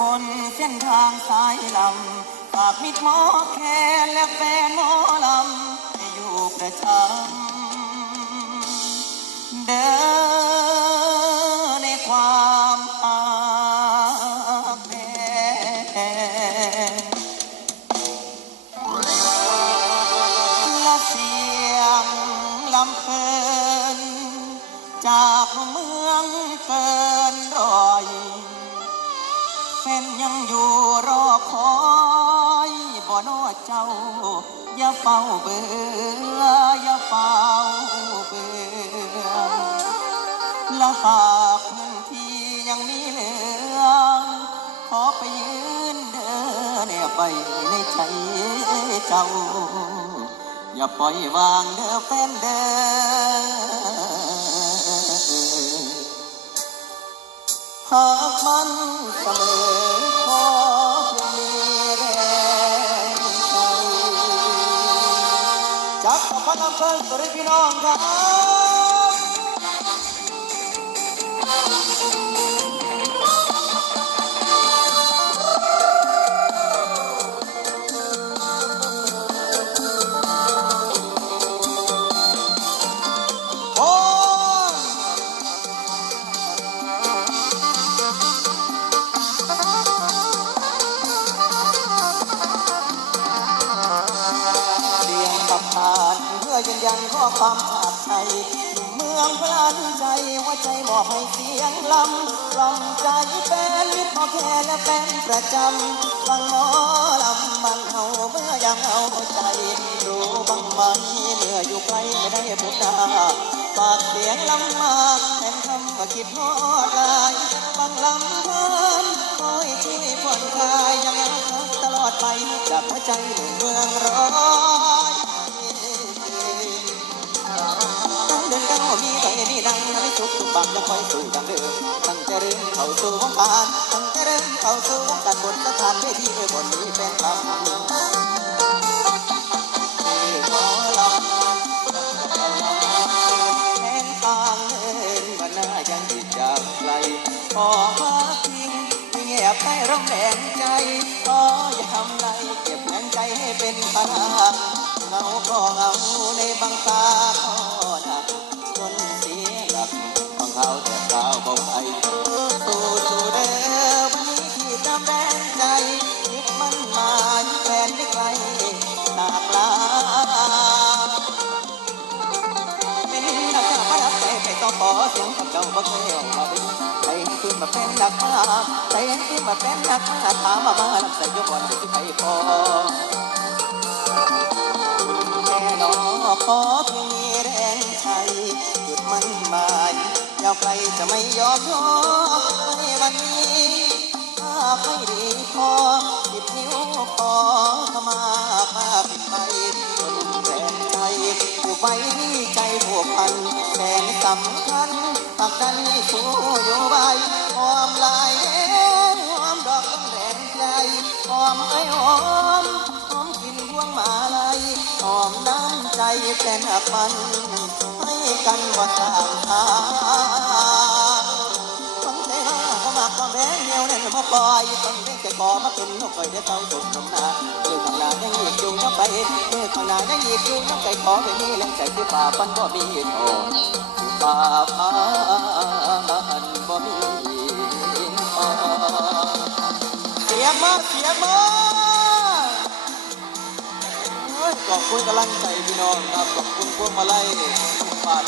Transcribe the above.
บนเส้นทางสายลำฝากมิตรหมอแคนและแฟนหมอลำให้อยู่ประจำเดินในความอาแพงและเสียงลำเพลินจากเมืองเกินรอย เป็นยังอยู่รอคอยบ่นอเจ้า อย่าเฝ้าเบื่ออย่าเฝ้าเบื่อและหากพื้นที่ยังมีเหลือขอไปยืนเดินแอบไปในใจเจ้า อย่าปล่อยวางเด้อแฟนเด้อ หากมันเสมอขอเพียงมีแรงใจจากพ่อพานน้ำเพลิงสวัสดีพี่น้องครับ ยันข้อความขาดใจเมืองพลันใจหัวใจมอบให้เสียงลำลำใจแฟนมิตรพอแค่และเป็นประจำฟังหมอลำมันเฮาเมื่อยังเอาใจ รู้บ้างไหมเมื่ออยู่ไกลไม่ได้พบหนาฝากเสียงลำมาแทนคำว่าคิดฮอดลายฟังลำพันคอยช่วยผ่อนคลายยังรักตลอดไปจากหัวใจเมืองร้อย มีไปมีดังไม่สุขทุกบางยังคอยสู่ดังเดิมตั้งแต่เริ่มเข้าสู่วงการตั้งแต่เริ่มเข้าสู่วงการบนสถานเวทีบนนี้เป็นคำที่ขอลำแทนทางเดินวันนายังอีกยาวไกลขอมาทิ้งที่เงียบให้ร่มแรงใจขออย่าทำไรเก็บแรงใจให้เป็นพลังเงาก็เงาในบางตา มาเป็นนักมาใจคือมาเป็นนักมาถามมามาลับใส่ยกบอลที่ใครพอแน่นอขอเพียงมีแรงใจหยุดมันหมายยาวไกลจะไม่ยอมย่อในวันนี้ถ้าไม่ดีพอสิบนิ้วขอขมาพาผิดไปจนแรงใจผู้ไปที่ใจผูกพันแสนสำคัญปักดันสู้อยู่ใบห อมลายหอมดอกต้องแรงใจหอมเอ้ยหอมหอมกลินพวงมาลัยหอมน้ำใจเป็นอักมันให้กันว่าต่างทางฟังใจมาก็มากก็แบงเดียวนั่นมาปล่อยฟังเพลงแก่ก่อมาเป็นนกไฟได้เต้าสุกน้ำหนาเมื่อข้างหน้ายังอีกอยู่น้ำไปเมื่อข้างหน้ายังอีกอยู่น้ำใจขอไปมีแรงใจที่ป่าปันบ่มีโทษที่ป่าพัน งมาเสียงมาโอ้ยขอบคุณกำลังใจพี่น้องครับ ขอบคุณพวงมาลัยทุกบาท